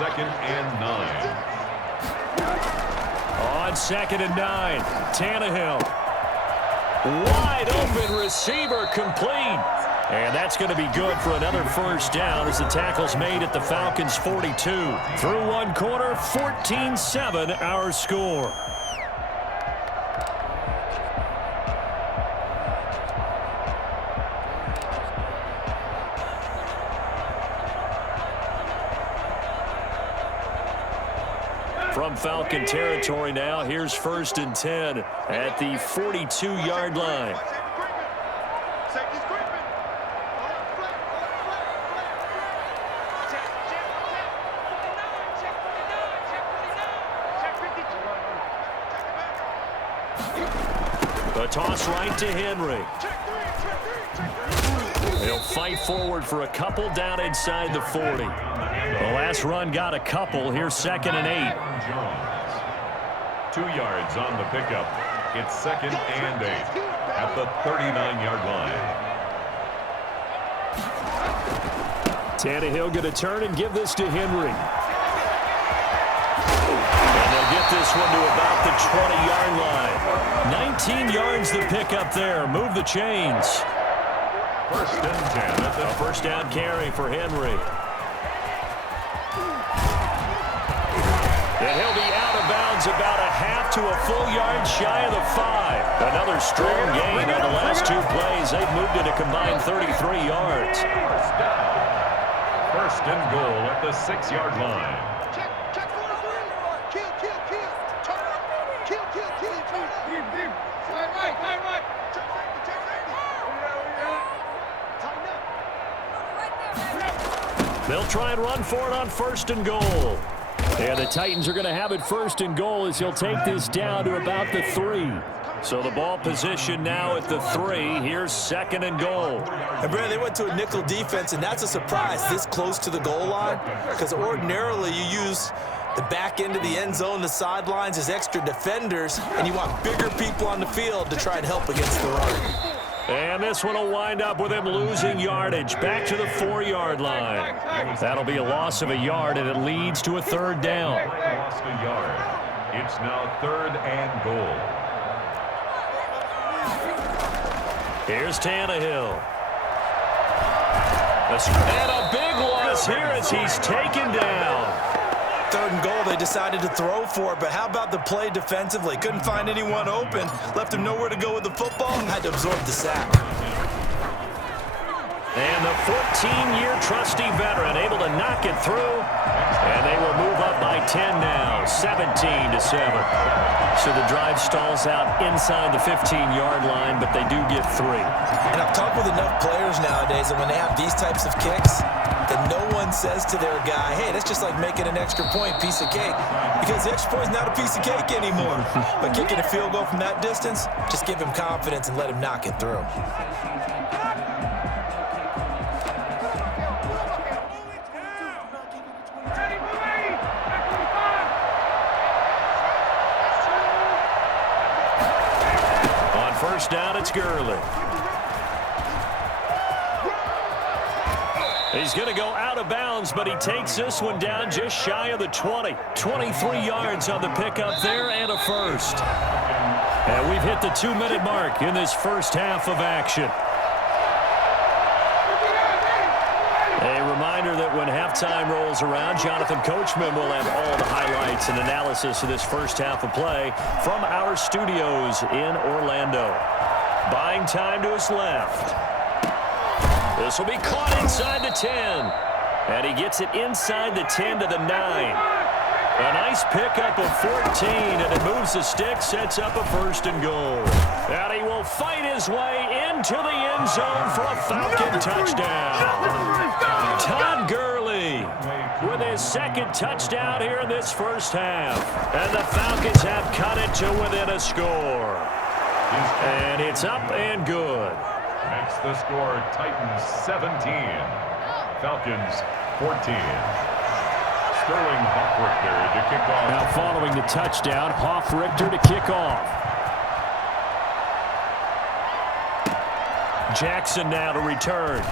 2nd and 9. On 2nd and 9, Tannehill. Wide open receiver complete. And that's going to be good for another first down as the tackle's made at the Falcons' 42. Through one quarter, 14-7 our score. From Falcon territory now, here's 1st and 10 at the 42-yard line. A toss right to Henry. He'll fight forward for a couple down inside the 40. The last run got a couple. Here's 2nd and 8. 2 yards on the pickup. It's 2nd and 8 at the 39-yard line. Tannehill going to turn and give this to Henry. And they'll get this one to about the 20-yard line. 19 yards the pickup there. Move the chains. 1st and 10 at the first down carry for Henry. And he'll be out of bounds about a half to a full yard shy of the 5. Another strong gain on the last 2 plays. They've moved it a combined 33 yards. 1st and goal at the 6-yard line. They'll try and run for it on 1st and goal. And the Titans are going to have it 1st and goal as he'll take this down to about the 3. So the ball position now at the 3. Here's 2nd and goal. And Brad, they went to a nickel defense, and that's a surprise this close to the goal line, because ordinarily you use the back end of the end zone, the sidelines as extra defenders, and you want bigger people on the field to try and help against the run. And this one will wind up with him losing yardage back to the 4-yard line. That'll be a loss of a yard, and it leads to a 3rd down. Lost a yard. It's now 3rd and goal. Here's Tannehill. And a big loss here as he's taken down. 3rd and goal, they decided to throw for it, but how about the play defensively? Couldn't find anyone open, left him nowhere to go with the football, had to absorb the sack. And the 14-year trusty veteran able to knock it through, and they will move up by 10 now, 17-7. So the drive stalls out inside the 15-yard line, but they do get 3. And I've talked with enough players nowadays that when they have these types of kicks, that no one says to their guy, hey, that's just like making an extra point, piece of cake. Because the extra point is not a piece of cake anymore. But kicking a field goal from that distance, just give him confidence and let him knock it through. On 1st down, it's Gurley. He's going to go out of bounds, but he takes this one down just shy of the 20. 23 yards on the pickup there and a 1st. And we've hit the 2-minute mark in this first half of action. A reminder that when halftime rolls around, Jonathan Coachman will have all the highlights and analysis of this first half of play from our studios in Orlando. Buying time to his left. This will be caught inside the 10. And he gets it inside the 10 to the 9. A nice pickup of 14, and it moves the stick, sets up a 1st and goal. And he will fight his way into the end zone for a Falcon touchdown. Todd Gurley with his 2nd touchdown here in this first half. And the Falcons have cut it to within a score. And it's up and good. Makes the score Titans 17, Falcons 14. Sterling Hoffrichter to kick off. Now following the touchdown, Hoffrichter to kick off. Jackson now to return.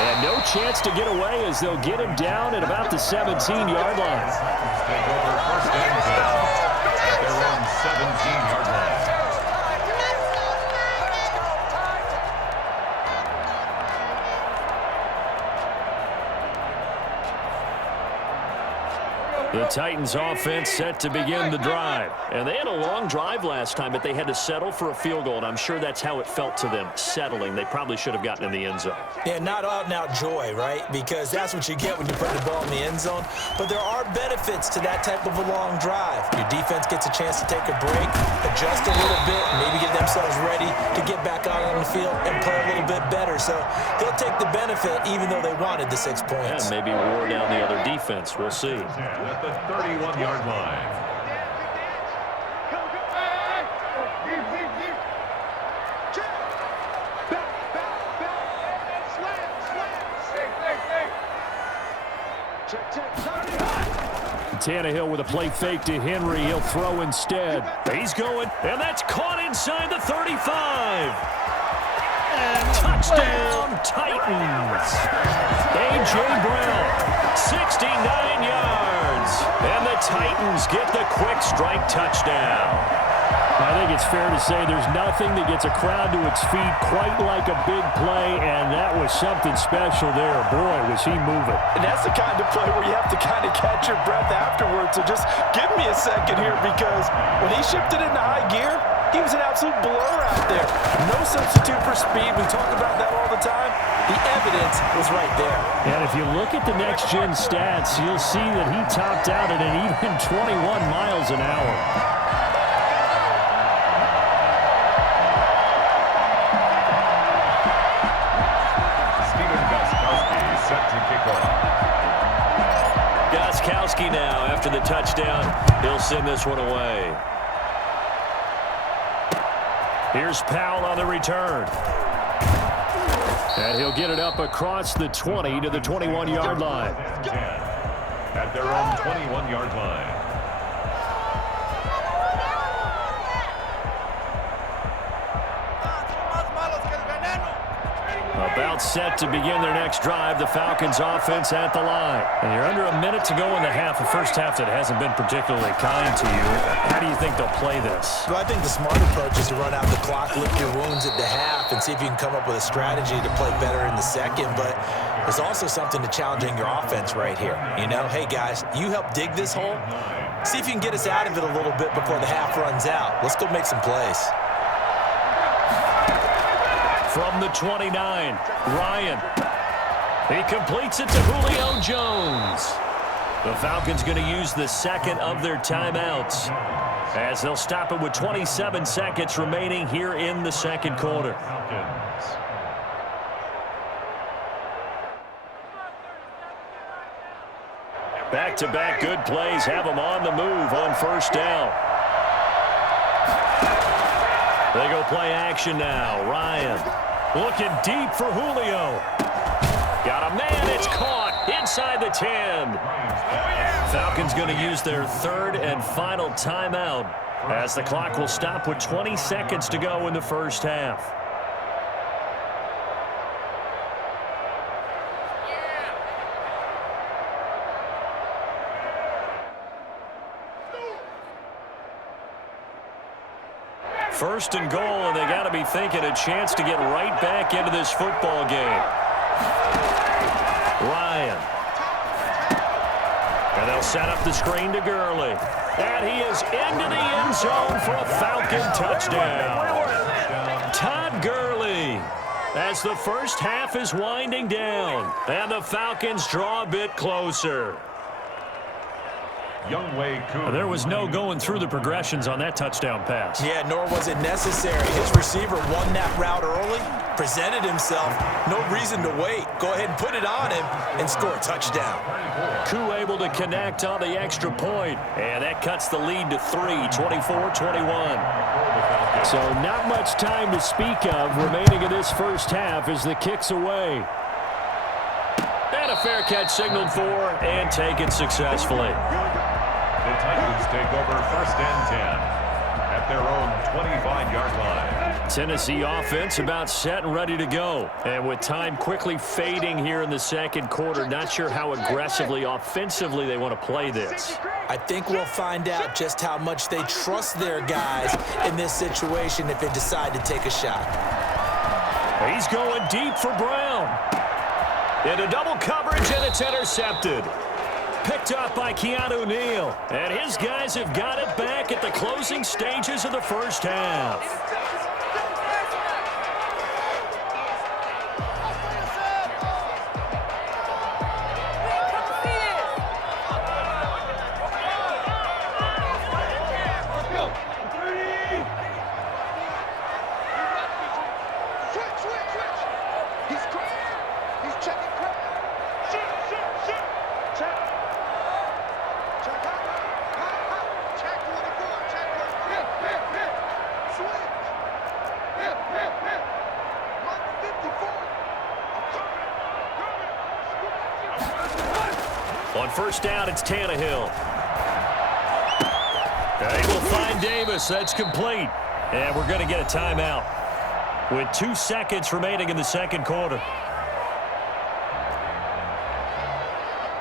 And no chance to get away as they'll get him down at about the 17-yard line. Take over first and 10 at their own 17-yard line. The Titans offense set to begin the drive. And they had a long drive last time, but they had to settle for a field goal, and I'm sure that's how it felt to them, settling. They probably should have gotten in the end zone. Yeah, not out-and-out joy, right? Because that's what you get when you put the ball in the end zone. But there are benefits to that type of a long drive. Your defense gets a chance to take a break, adjust a little bit, maybe get themselves ready to get back out on the field and play a little bit better. So they'll take the benefit even though they wanted the 6 points. And maybe wore down the other defense. We'll see. At the 31-yard line. Tannehill with a play fake to Henry. He'll throw instead. He's going, and that's caught inside the 35. And touchdown, Titans. A.J. Brown, 69 yards. And the Titans get the quick strike touchdown. I think it's fair to say there's nothing that gets a crowd to its feet quite like a big play, and that was something special there. Boy, was he moving. And that's the kind of play where you have to kind of catch your breath afterwards. So just give me a second here, because when he shifted into high gear, he was an absolute blur out there. No substitute for speed. We talk about that all the time. The evidence was right there. And if you look at the next-gen stats, you'll see that he topped out at an even 21 miles an hour. Gostkowski now after the touchdown. He'll send this one away. Here's Powell on the return. And he'll get it up across the 20 to the 21-yard line. At their own 21-yard line. About set to begin their next drive. The Falcons offense at the line. And you're under a minute to go in the half. A first half that hasn't been particularly kind to you. How do you think they'll play this? Well, I think the smart approach is to run out the clock, lick your wounds at the half, and see if you can come up with a strategy to play better in the second. But there's also something to challenging your offense right here. You know, hey, guys, you help dig this hole. See if you can get us out of it a little bit before the half runs out. Let's go make some plays. From the 29, Ryan. He completes it to Julio Jones. The Falcons going to use the second of their timeouts as they'll stop it with 27 seconds remaining here in the second quarter. Back-to-back good plays have them on the move on first down. They go play action now. Ryan looking deep for Julio. Got a man. It's caught inside the 10. Falcons going to use their third and final timeout as the clock will stop with 20 seconds to go in the first half. First and goal, and they got to be thinking a chance to get right back into this football game. Ryan. And they'll set up the screen to Gurley. And he is into the end zone for a Falcon touchdown. Todd Gurley, as the first half is winding down, and the Falcons draw a bit closer. There was no going through the progressions on that touchdown pass. Yeah, nor was it necessary. His receiver won that route early, presented himself. No reason to wait. Go ahead and put it on him and score a touchdown. Koo able to connect on the extra point, and that cuts the lead to 3, 24-21. So not much time to speak of remaining in this first half as the kick's away. And a fair catch signaled for and taken successfully. The Titans take over first and 10. at their own 25-yard line. Tennessee offense about set and ready to go. And with time quickly fading here in the second quarter, not sure how aggressively, offensively they want to play this. I think we'll find out just how much they trust their guys in this situation if they decide to take a shot. He's going deep for Brown. Into double coverage, and it's intercepted. Picked up by Keanu Neal. And his guys have got it back at the closing stages of the first half. On first down, it's Tannehill. They will find Davis. That's complete. And we're going to get a timeout with 2 seconds remaining in the second quarter.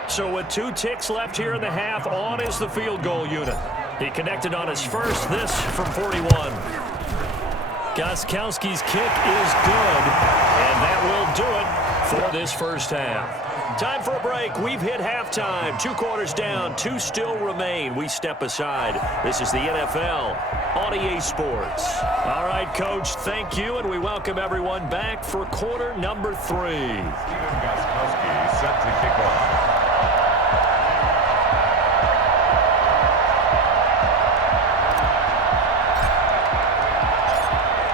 So with 2 ticks left here in the half, on is the field goal unit. He connected on his first, this from 41. Gostkowski's kick is good, and that will do it for this first half. Time for a break. We've hit halftime. 2 quarters down, 2 still remain. We step aside. This is the NFL on EA Sports. All right, Coach, thank you, and we welcome everyone back for quarter number 3. Steven Gostkowski set to kick off.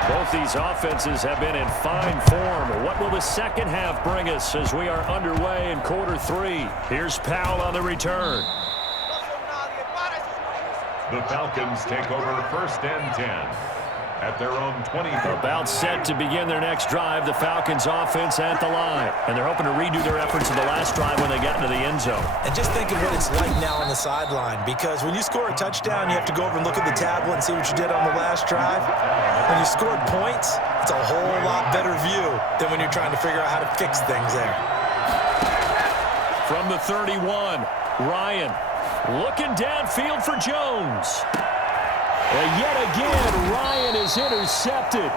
Both these offenses have been in fine form. What will the second half bring us as we are underway in quarter 3? Here's Powell on the return. The Falcons take over first and 10 at their own 20. About set to begin their next drive, the Falcons offense at the line. And they're hoping to redo their efforts in the last drive when they got into the end zone. And just think of what it's like now on the sideline, because when you score a touchdown, you have to go over and look at the tablet and see what you did on the last drive. When you scored points, it's a whole lot better view than when you're trying to figure out how to fix things there. From the 31, Ryan looking downfield for Jones. And yet again, Ryan is intercepted.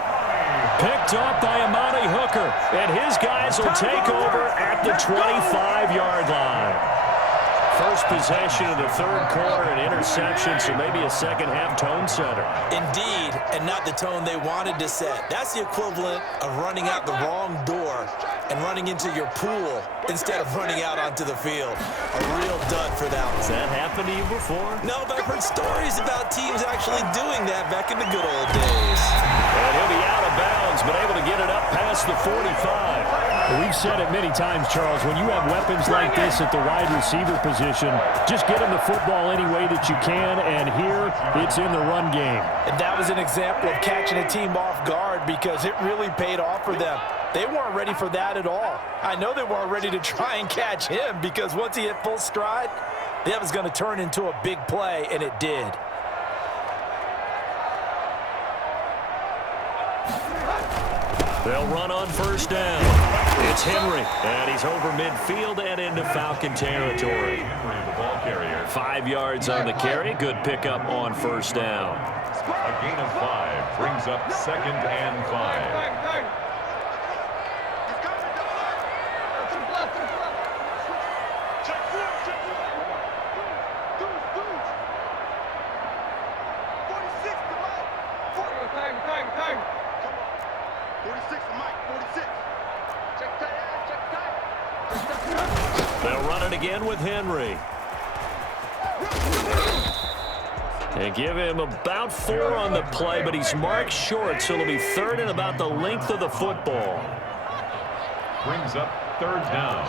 Picked up by Amani Hooker. And his guys will take over at the 25-yard line. First possession of the third quarter, an interception, so maybe a second-half tone setter. Indeed, and not the tone they wanted to set. That's the equivalent of running out the wrong door and running into your pool instead of running out onto the field. A real dud for that one. Has that happened to you before? No, but I've heard stories about teams actually doing that back in the good old days. And he'll be out of bounds, but able to get it up past the 45. We've said it many times, Charles, when you have weapons like this at the wide receiver position, just get them the football any way that you can, and here it's in the run game. And that was an example of catching a team off guard because it really paid off for them. They weren't ready for that at all. I know they weren't ready to try and catch him because once he hit full stride, that was going to turn into a big play, and it did. They'll run on first down. It's Henry, and he's over midfield and into Falcon territory. The ball carrier. 5 yards on the carry. Good pickup on first down. A gain of 5 brings up second and 5. They'll run it again with Henry. They give him about 4 on the play, but he's marked short, so it'll be third and about the length of the football. Brings up third down.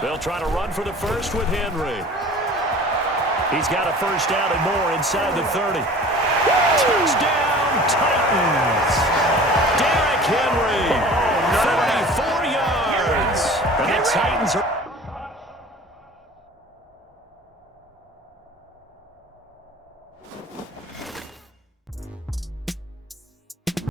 They'll try to run for the first with Henry. He's got a first down and more inside the 30. Touchdown, Titans!